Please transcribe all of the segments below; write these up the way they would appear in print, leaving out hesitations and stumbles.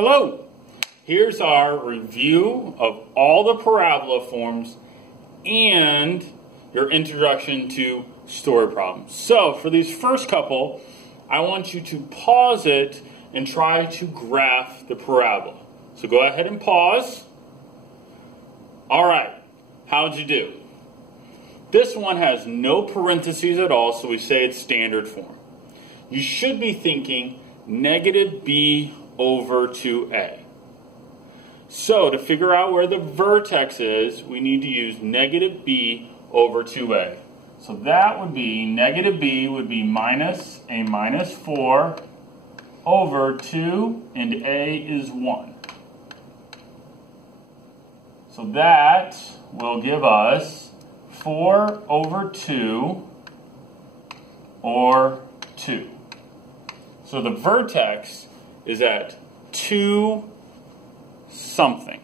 Hello! Here's our review of all the parabola forms and your introduction to story problems. So for these first couple, I want you to pause it and try to graph the parabola. So go ahead and pause. Alright, how'd you do? This one has no parentheses at all, so we say it's standard form. You should be thinking negative b over 2a. So to figure out where the vertex is, we need to use negative b over 2a. So that would be, negative b would be minus a minus 4 over 2, and a is 1. So that will give us 4 over 2, or 2. So the vertex is at 2 something.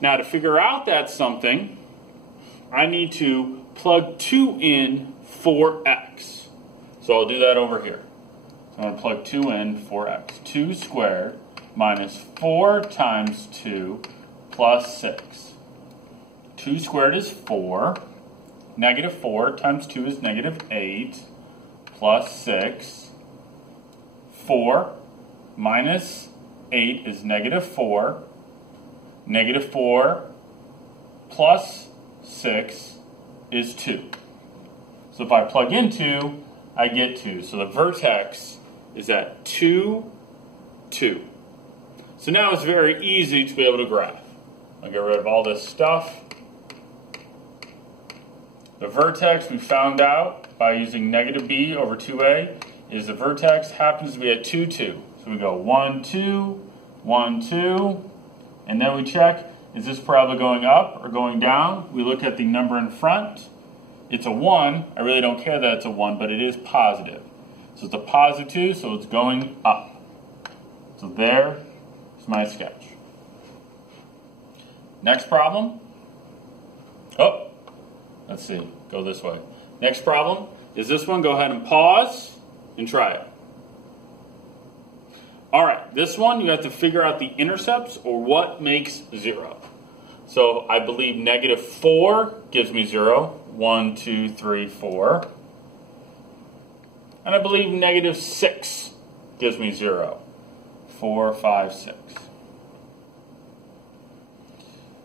Now to figure out that something, I need to plug 2 in for x. So I'll do that over here. So I'm going to plug 2 in for x. 2 squared minus 4 times 2 plus 6. 2 squared is 4. Negative 4 times 2 is negative 8 plus 6. 4 minus 8 is negative 4. Negative 4 plus 6 is 2. So if I plug in 2, I get 2. So the vertex is at 2, 2. So now it's very easy to be able to graph. I'll get rid of all this stuff. The vertex we found out by using negative b over 2a is the vertex happens to be at 2, 2. So we go 1, 2, 1, 2, and then we check, is this parabola going up or going down? We look at the number in front. It's a 1. I really don't care that it's a 1, but it is positive. So it's a positive 2, so it's going up. So there is my sketch. Next problem. Oh, let's see, go this way. Next problem is this one. Go ahead and pause and try it. Alright, this one you have to figure out the intercepts or what makes 0. So I believe negative 4 gives me 0. 1, 2, 3, 4. And I believe negative 6 gives me 0. 4, 5, 6.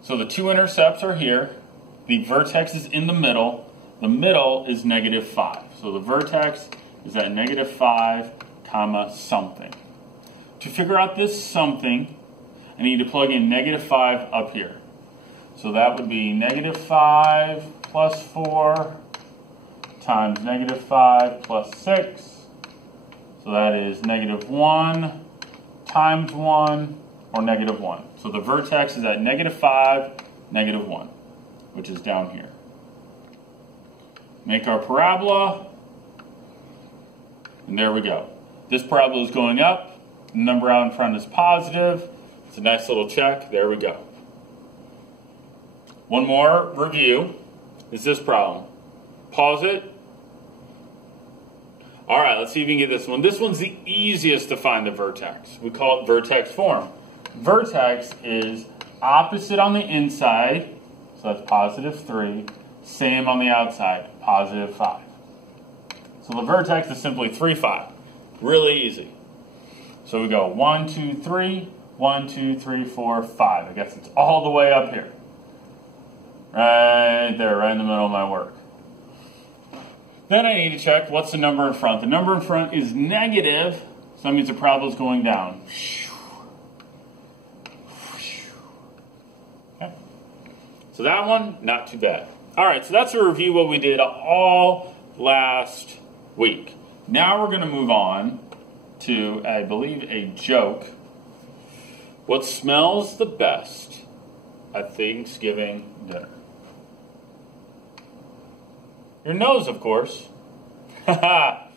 So the two intercepts are here. The vertex is in the middle. The middle is negative 5. So the vertex is at negative 5, comma, something. To figure out this something, I need to plug in negative 5 up here. So that would be negative 5 plus 4 times negative 5 plus 6. So that is negative 1 times 1, or negative 1. So the vertex is at negative 5, negative 1, which is down here. Make our parabola, and there we go. This parabola is going up. The number out in front is positive. It's a nice little check. There we go. One more review is this problem. Pause it. Alright, let's see if we can get this one. This one's the easiest to find the vertex. We call it vertex form. Vertex is opposite on the inside, so that's positive 3. Same on the outside, positive 5. So the vertex is simply 3, 5. Really easy. So we go 1, 2, 3, 1, 2, 3, 4, 5. I guess it's all the way up here. Right there, right in the middle of my work. Then I need to check what's the number in front. The number in front is negative, so that means the parabola is going down. Okay. So that one, not too bad. Alright, so that's a review of what we did all last week. Now we're going to move on to, I believe, a joke. What smells the best at Thanksgiving dinner? Your nose, of course. Alright.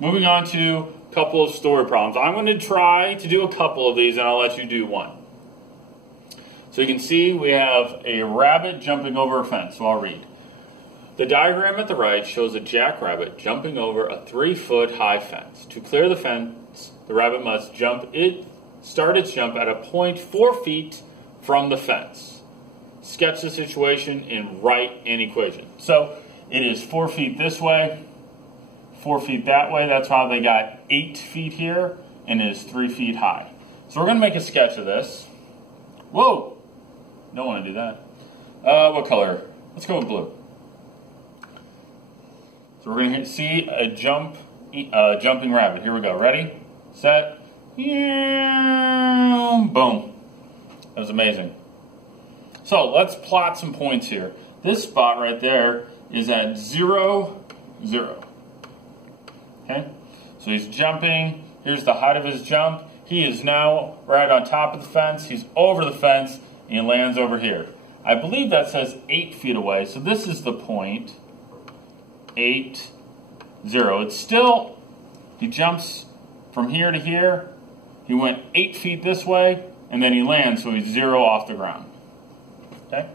Moving on to a couple of story problems. I'm going to try to do a couple of these, and I'll let you do one. So you can see we have a rabbit jumping over a fence. So I'll read. The diagram at the right shows a jackrabbit jumping over a 3-foot high fence. To clear the fence, the rabbit must start its jump at a point 4 feet from the fence. Sketch the situation and write an equation. So it is 4 feet this way, 4 feet that way. That's how they got 8 feet here, and it is 3 feet high. So we're going to make a sketch of this. Whoa! Don't want to do that. What color? Let's go with blue. So we're going to see a jumping rabbit. Here we go. Ready? Set. Boom. That was amazing. So let's plot some points here. This spot right there is at 0, 0. Okay? So he's jumping. Here's the height of his jump. He is now right on top of the fence. He's over the fence, and he lands over here. I believe that says 8 feet away. So this is the point. 8, 0. It's still, he jumps from here to here. He went 8 feet this way, and then he lands, so he's 0 off the ground. Okay?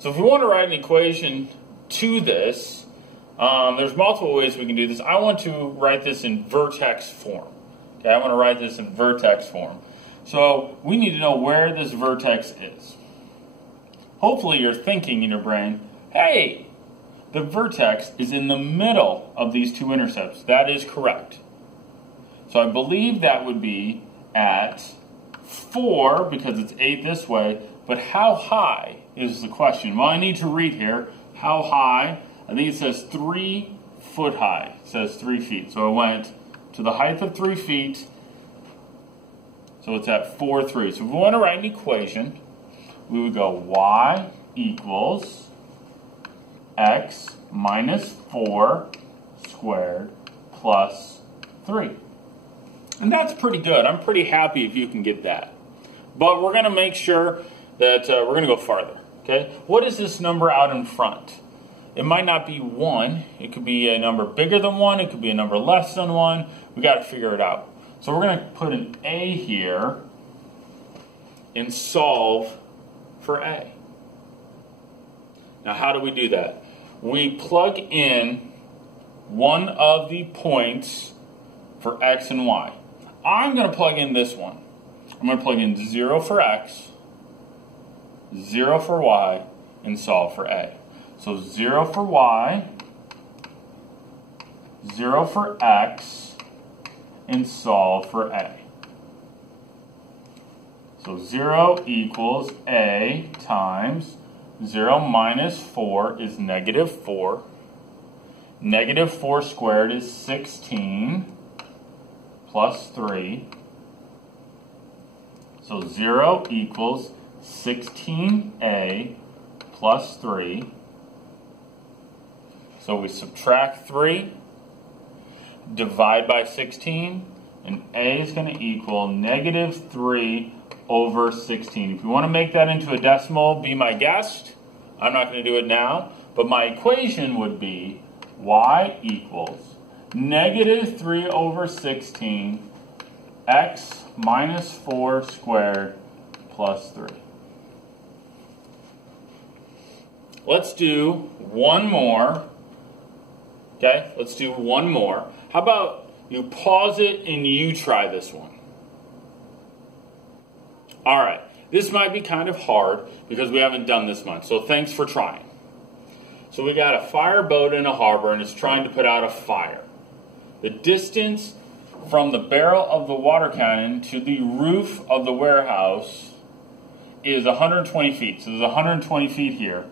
So if we want to write an equation to this, there's multiple ways we can do this. I want to write this in vertex form. Okay, I want to write this in vertex form. So we need to know where this vertex is. Hopefully you're thinking in your brain, hey, the vertex is in the middle of these two intercepts. That is correct. So I believe that would be at 4, because it's 8 this way, but how high is the question? Well, I need to read here. How high? I think it says 3 foot high. It says 3 feet. So I went to the height of 3 feet. So it's at 4, 3. So if we want to write an equation, we would go y equals x minus 4 squared plus 3. And that's pretty good. I'm pretty happy if you can get that. But we're going to make sure that we're going to go farther. Okay? What is this number out in front? It might not be 1. It could be a number bigger than 1. It could be a number less than 1. We got to figure it out. So we're going to put an a here and solve for a. Now how do we do that? We plug in one of the points for x and y. I'm going to plug in this one. I'm going to plug in 0 for x, 0 for y, and solve for a. So 0 for y, 0 for x, and solve for a. So 0 equals a times 0 minus 4 is negative 4. Negative 4 squared is 16 plus 3. So 0 equals 16a plus 3. So we subtract 3, divide by 16, and a is going to equal negative 3 over 16. If you want to make that into a decimal, be my guest. I'm not going to do it now, but my equation would be y equals negative 3 over 16 x minus 4 squared plus 3. Let's do one more. Okay, let's do one more. How about you pause it and you try this one? All right, this might be kind of hard because we haven't done this much, so thanks for trying. So we got a fireboat in a harbor and it's trying to put out a fire. The distance from the barrel of the water cannon to the roof of the warehouse is 120 feet. So there's 120 feet here.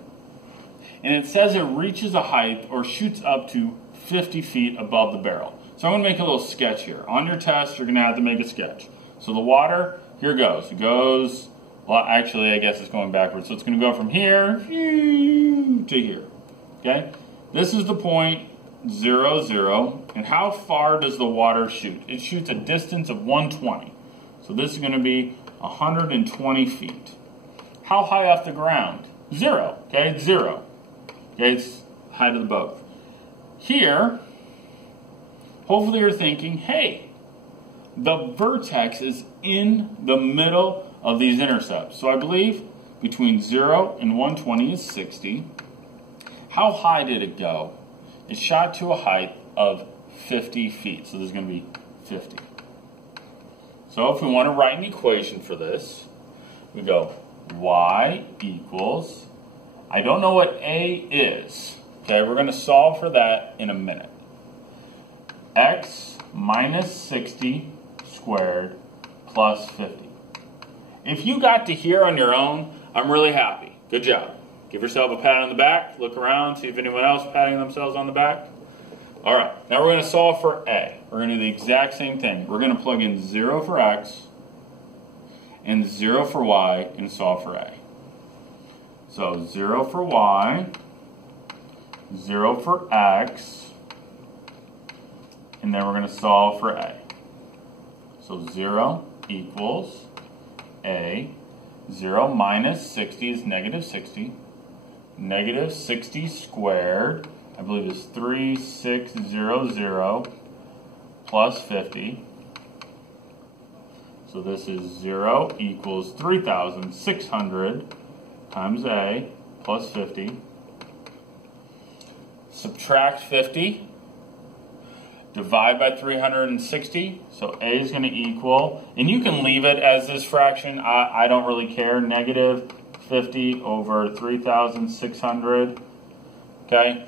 And it says it reaches a height or shoots up to 50 feet above the barrel. So I'm going to make a little sketch here. On your test, you're going to have to make a sketch. So the water, here goes. It goes, well, actually, I guess it's going backwards. So it's going to go from here to here. Okay? This is the point 0, 0. And how far does the water shoot? It shoots a distance of 120. So this is going to be 120 feet. How high off the ground? 0. Okay, it's 0. Okay, it's height of the boat. Here, hopefully you're thinking, hey, the vertex is in the middle of these intercepts. So I believe between 0 and 120 is 60. How high did it go? It shot to a height of 50 feet. So this is going to be 50. So if we want to write an equation for this, we go y equals, I don't know what a is. Okay, we're going to solve for that in a minute. X minus 60 squared plus 50. If you got to here on your own, I'm really happy. Good job. Give yourself a pat on the back. Look around, see if anyone else is patting themselves on the back. All right, now we're going to solve for a. We're going to do the exact same thing. We're going to plug in 0 for x and 0 for y and solve for a. So 0 for y, 0 for x, and then we're going to solve for a. So 0 equals a. 0 minus 60 is negative 60. Negative 60 squared, I believe, is 3600 plus 50. So this is 0 equals 3,600 times a plus 50. Subtract 50. Divide by 360. So a is going to equal, and you can leave it as this fraction. I don't really care. Negative 50 over 3,600. Okay?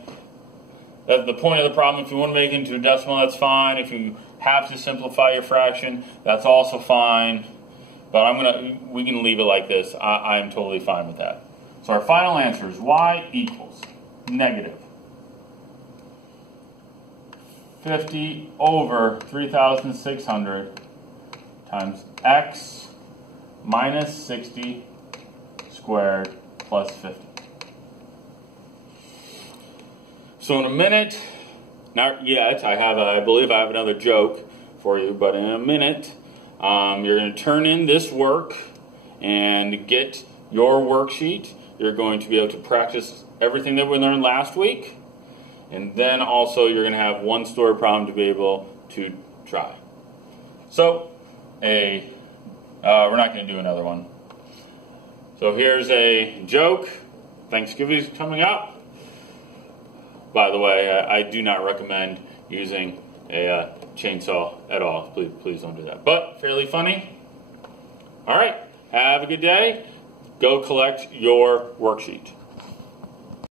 That's the point of the problem. If you want to make it into a decimal, that's fine. If you have to simplify your fraction, that's also fine. But we can leave it like this. I'm totally fine with that. So our final answer is y equals negative 50 over 3,600 times x minus 60 squared plus 50. So in a minute, not yet, I believe I have another joke for you, but in a minute, you're going to turn in this work and get your worksheet. You're going to be able to practice everything that we learned last week. And then also you're going to have one story problem to be able to try. So, we're not going to do another one. So here's a joke. Thanksgiving is coming up. By the way, I do not recommend using a chainsaw at all. Please don't do that. But fairly funny. All right. Have a good day. Go collect your worksheet.